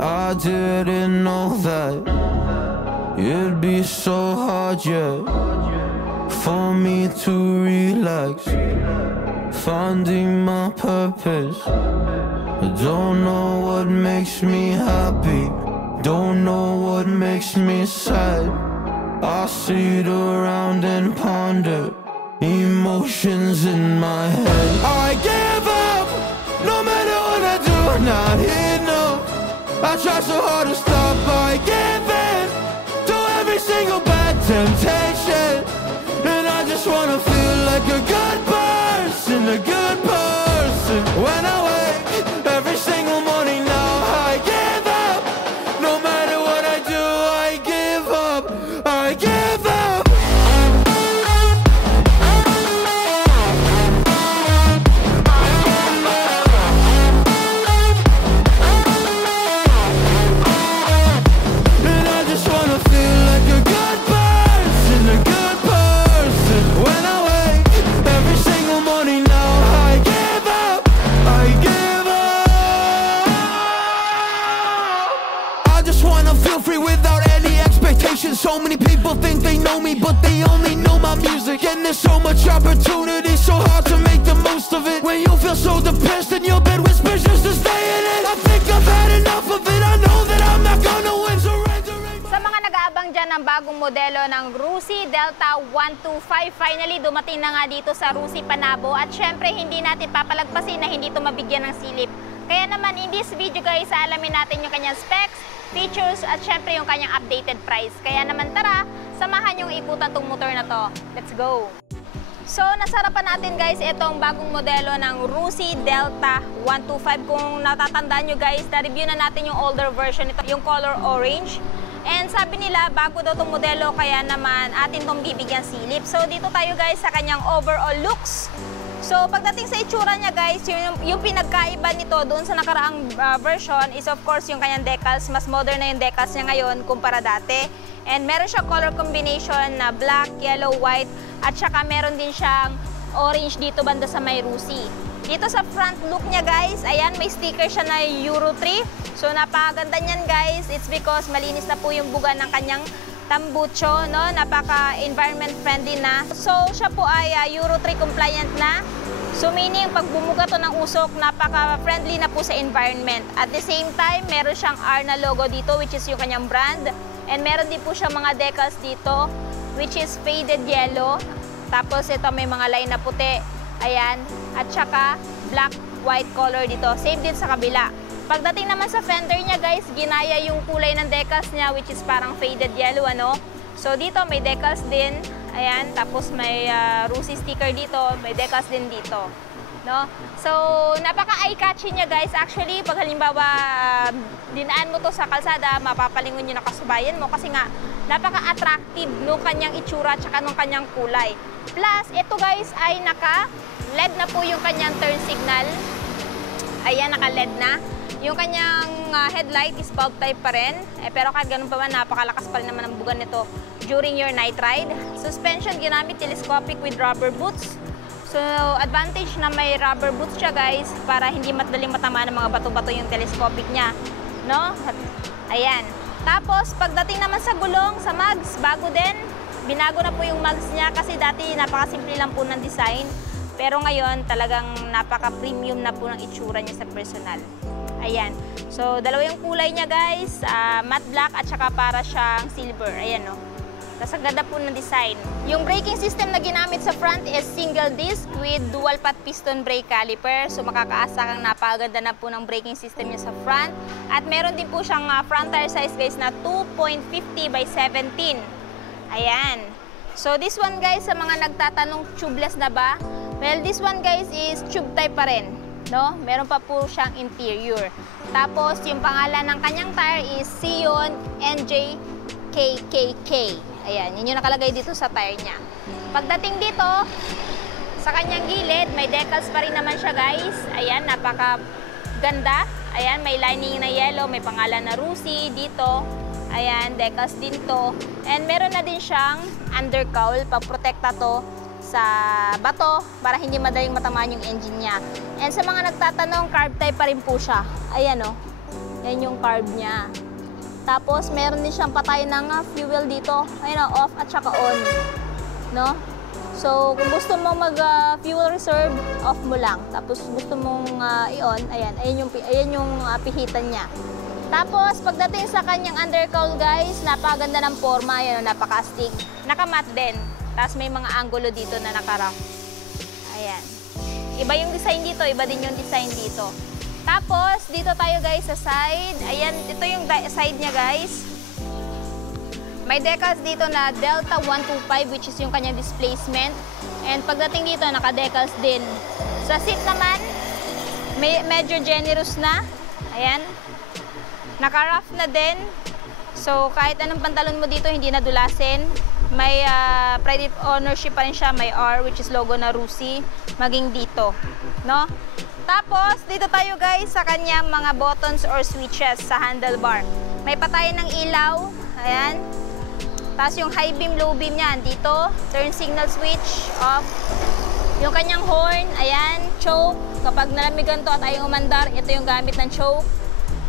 I didn't know that it'd be so hard, yeah, for me to relax, finding my purpose. I don't know what makes me happy, don't know what makes me sad. I sit around and ponder emotions in my head. I give up, no matter what I do, not enough. I try so hard to stop, I give in to every single bad temptation. And I just wanna feel like a good person, a good person. When I wake every single morning now, I give up. No matter what I do, I give up, I give up. So many people think they know me, but they only know my music. And there's so much opportunity, so hard to make the most of it. When you feel so depressed and your bed whispers just to stay in it, I think I've had enough of it. I know that I'm not gonna win, surrendering. Sa mga nag-aabang dyan ng bagong modelo ng Rusi Delta 125, finally dumating na nga dito sa Rusi Panabo. At syempre hindi natin papalagpasin na hindi ito mabigyan ng silip. Kaya naman in this video guys, alamin natin yung kanyang specs, features, at syempre yung kanyang updated price. Kaya naman tara, samahan yung ikutan tong motor na to. Let's go! So, nasarapan natin guys itong bagong modelo ng Rusi Delta 125. Kung natatandaan nyo guys, na-review na natin yung older version ito, yung color orange. And sabi nila, bago daw itong modelo, kaya naman atin itong bibigyan silip. So, dito tayo guys sa kanyang overall looks. So, pagdating sa itsura niya guys, yung pinagkaiba nito doon sa nakaraang version is of course yung kanyang decals. Mas modern na yung decals niya ngayon kumpara dati. And meron siyang color combination na black, yellow, white, at saka meron din siyang orange dito banda sa may Rusi. Dito sa front look niya guys, ayan, may sticker siya na Euro 3. So, napakaganda niyan guys. It's because malinis na po yung buga ng kanyang tambucho, no? Napaka-environment friendly na. So, siya po ay Euro 3 compliant na. So, meaning, pag bumuga to ng usok, napaka-friendly na po sa environment. At the same time, meron siyang R na logo dito, which is yung kanyang brand. And meron din po siyang mga decals dito, which is faded yellow. Tapos, ito may mga line na puti. Ayan. At saka, black, white color dito. Same din sa kabila. Pagdating naman sa fender niya guys, ginaya yung kulay ng decals niya, which is parang faded yellow, ano. So dito may decals din, ayan, tapos may Rusi sticker dito, may decals din dito, no. So napaka eye-catchy niya guys. Actually, pag halimbawa dinaan mo to sa kalsada, mapapalingon yung nakasubayan mo kasi nga napaka-attractive nung kanyang itsura at saka nung kanyang kulay. Plus, ito guys ay naka-LED na po yung kanyang turn signal. Ayan, naka-LED na. Yung kanyang headlight is bulb type pa rin. Pero kahit ganun pa man, napakalakas pa rin naman ang bugan nito during your night ride. Suspension, ginamit telescopic with rubber boots. So, advantage na may rubber boots siya guys para hindi madaling matama ng mga bato-bato yung telescopic niya. No? Ayan. Tapos, pagdating naman sa gulong, sa mags, bago din. Binago na po yung mags niya kasi dati napakasimple lang po ng design. Pero ngayon, talagang napaka-premium na po ng itsura niya sa personal. Ayan. So, dalawa yung kulay niya guys. Matte black at saka para siyang silver. Ayan o. Tapos ang ganda po ng design. Yung braking system na ginamit sa front is single disc with dual path piston brake caliper. So, makakaasa kang napakaganda na po ng braking system niya sa front. At meron din po siyang front tire size guys na 2.50 by 17. Ayan. So, this one guys, sa mga nagtatanong tubeless na ba? Well, this one guys is tube type pa rin. No? Meron pa po siyang interior. Tapos, yung pangalan ng kanyang tire is Sion NJ-KKK. Ayan, yun yung nakalagay dito sa tire niya. Pagdating dito, sa kanyang gilid, may decals pa rin naman siya guys. Ayan, napaka-ganda. Ayan, may lining na yellow, may pangalan na Rusi dito. Ayan, decals din to. And meron na din siyang undercowl, pag-protekta to sa bato para hindi madaling matamaan yung engine niya. And sa mga nagtatanong, carb type pa rin po siya. Ayan o. Yan yung carb niya. Tapos, meron din siyang patay ng fuel dito. Ayun, off at saka on. No? So, kung gusto mo mag-fuel reserve, off mo lang. Tapos, gusto mong i-on, ayan yung pihitan niya. Tapos, pagdating sa kanyang undercowl, guys, napakaganda ng forma. Ayan, napaka-astig. Naka-matte din. Tapos, may mga angulo dito na naka-rough. Ayan. Iba yung design dito, iba din yung design dito. Tapos, dito tayo, guys, sa side. Ayan, ito yung side niya, guys. May decals dito na Delta 125, which is yung kanyang displacement. And pagdating dito, naka-decals din. Sa seat naman, medyo generous na. Ayan. Naka-rough na din. So, kahit anong pantalon mo dito, hindi nadulasin. May pride ownership pa rin siya. May R, which is logo na Rusi. Maging dito. No? Tapos, dito tayo guys sa kanyang mga buttons or switches sa handlebar. May patayan ng ilaw. Ayan. Tapos yung high beam, low beam niya, dito. Turn signal switch, off. Yung kanyang horn, ayan, choke. Kapag nalamigan to at ayaw umandar, ito yung gamit ng choke.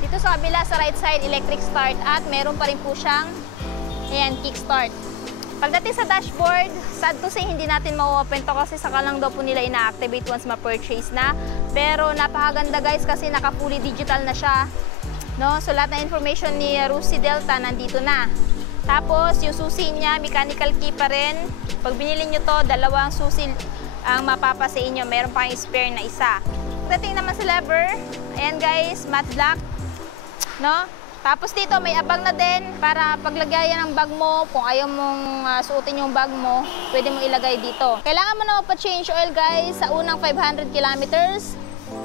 Dito sa kabila, sa right side, electric start. At meron pa rin po siyang, ayan, kick start. Pagdating sa dashboard, sad to say, hindi natin ma-open to kasi saka lang daw po nila ina-activate once ma-purchase na. Pero napakaganda guys kasi naka-fully digital na siya. No? So lahat ng information ni Rusi Delta nandito na. Tapos, yung susi niya, mechanical key pa rin. Pag binili nyo to, dalawang susi ang mapapa sa inyo. Meron pa kayong spare na isa. Pagdating naman sa lever, ayan guys, matte black. No? Tapos dito, may abang na din para paglagayan ng bag mo. Kung ayaw mong suotin yung bag mo, pwede mong ilagay dito. Kailangan mo na magpa-change oil guys sa unang 500 kilometers.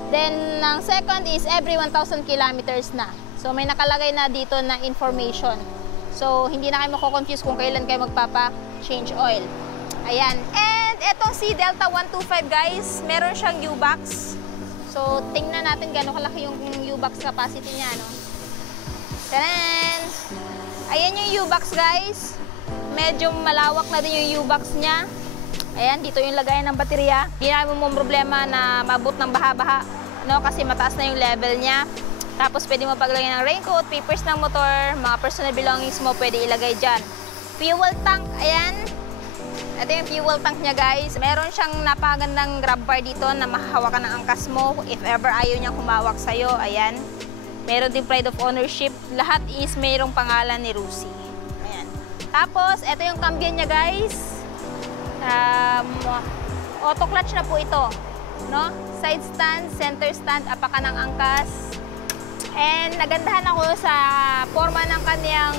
Then, ang second is every 1,000 kilometers na. So, may nakalagay na dito na information. So, hindi na kayo mako-confuse kung kailan kayo magpapa-change oil. Ayan. And, etong si Delta 125, guys, meron siyang U-box. So, tingnan natin gano'ng kalaki yung U-box capacity niya, no? Tanan! Ayan yung U-box, guys. Medyo malawak na din yung U-box niya. Ayan, dito yung lagayan ng baterya. Hindi namin mong problema na mabot ng baha-baha, no? Kasi mataas na yung level niya. Tapos pwede mo paglagay ng raincoat, papers ng motor, mga personal belongings mo pwede ilagay dyan. Fuel tank, ayan. Ito yung fuel tank niya guys. Meron siyang napakagandang grab bar dito na mahahawakan ng angkas mo. If ever ayaw niyang humawak sa'yo, ayan. Meron din pride of ownership. Lahat is mayroong pangalan ni Rusi. Ayan. Tapos, ito yung cambio niya guys. Auto clutch na po ito. No? Side stand, center stand, apakan ng angkas. And nagandahan ako sa forma ng kanyang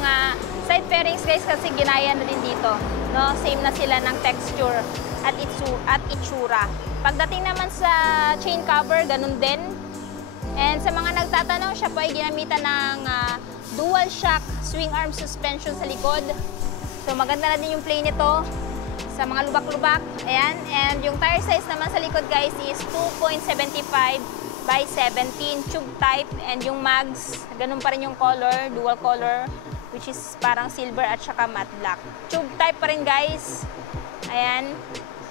side fairings guys kasi ginaya na din dito. No? Same na sila ng texture at itsura. Pagdating naman sa chain cover, ganun din. And sa mga nagtatanong, siya po ay ginamitan ng dual shock swing arm suspension sa likod. So maganda na din yung play nito sa mga lubak-lubak. Ayan. And yung tire size naman sa likod guys is 2.75 by 17 tube type, and yung mags, ganun pa rin yung color, dual color, which is parang silver at saka matte black. Tube type pa rin guys. Ayan.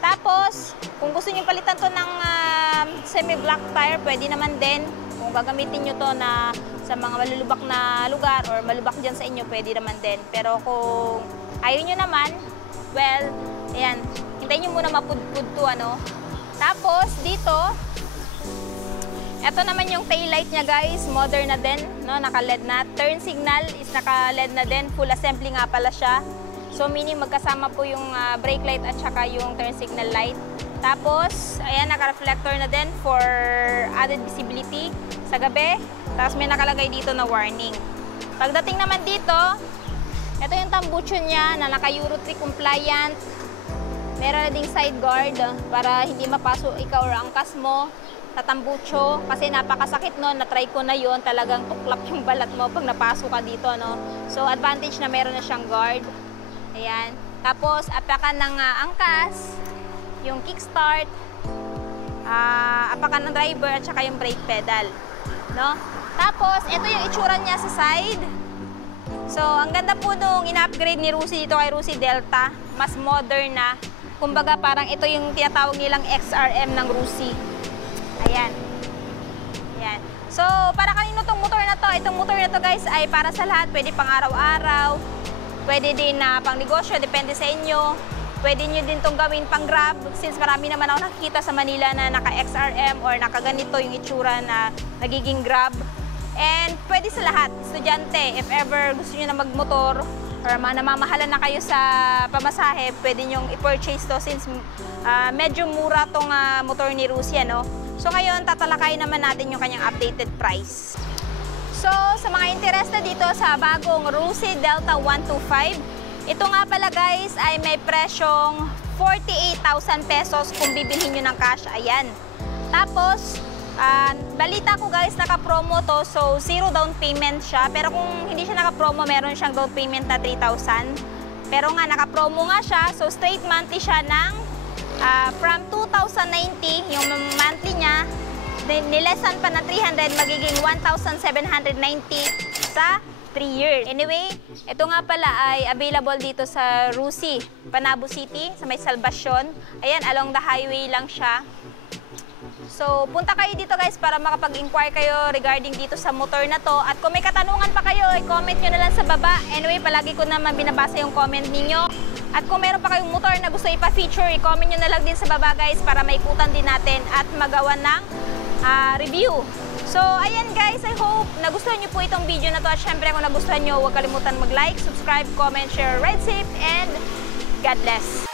Tapos, kung gusto niyo palitan to ng semi-black tire, pwede naman din. Kung gagamitin nyo to na sa mga malulubak na lugar or malubak dyan sa inyo, pwede naman din. Pero kung ayaw nyo naman, well, ayan, hintayin nyo muna mapudpud to, ano. Tapos, dito, ito naman yung taillight niya guys, modern na din, no? Naka-LED na. Turn signal is naka-LED na din, full assembly nga pala siya. So meaning magkasama po yung brake light at saka yung turn signal light. Tapos, ayan, naka-reflector na din for added visibility sa gabi. Tapos may nakalagay dito na warning. Pagdating naman dito, ito yung tambucho niya na naka-Euro 3 compliant. Meron na ding side guard para hindi mapaso ikaw or angkas mo sa tambucho. Kasi napakasakit no, na-try ko na yon, talagang tuklap yung balat mo pag napasok ka dito, no. So, advantage na meron na siyang guard. Ayan. Tapos, apakan ng angkas, yung kickstart, apakan ng driver, at saka yung brake pedal, no. Tapos, ito yung itsura niya sa side. So, ang ganda po nung in-upgrade ni Rusi dito kay Rusi Delta. Mas modern na. Kumbaga, parang ito yung tinatawag nilang XRM ng Rusi. Ayan. Ayan. So, para kanino tong motor na itong motor na to guys ay para sa lahat. Pwede pang araw-araw, pwede din na pang negosyo, depende sa inyo. Pwede nyo din itong gawin pang Grab since marami naman ako nakikita sa Manila na naka-XRM or naka-ganito yung itsura na nagiging Grab. And pwede sa lahat, estudyante, if ever gusto nyo na magmotor or namamahalan na kayo sa pamasahe, pwede nyong i-purchase to since medyo mura tong motor ni Rusi, no? So ngayon, tatalakayin naman natin yung kanyang updated price. So sa mga interested dito sa bagong Rusi Delta 125, ito nga pala guys ay may presyong 48,000 pesos kung bibilhin nyo ng cash, ayan. Tapos, balita ko guys, naka-promo to, so zero down payment siya. Pero kung hindi siya naka-promo, meron siyang down payment na 3,000. Pero nga, naka-promo nga siya, so straight monthly siya ng from 2,090, yung monthly niya, nilesan pa na 300, magiging 1,790 sa 3 years. Anyway, ito nga pala ay available dito sa Rusi, Panabo City, sa may Salvacion. Ayan, along the highway lang siya. So, punta kayo dito guys para makapag-inquire kayo regarding dito sa motor na to. At kung may katanungan pa kayo, i-comment nyo na lang sa baba. Anyway, palagi ko naman binabasa yung comment ninyo. At kung meron pa kayong motor na gusto ipa-feature, i-comment nyo na lang din sa baba guys para maikutan din natin at magawa ng review. So, ayan guys, I hope nagustuhan nyo po itong video na to. At syempre, kung nagustuhan nyo, huwag kalimutan mag-like, subscribe, comment, share, ride safe, and God bless!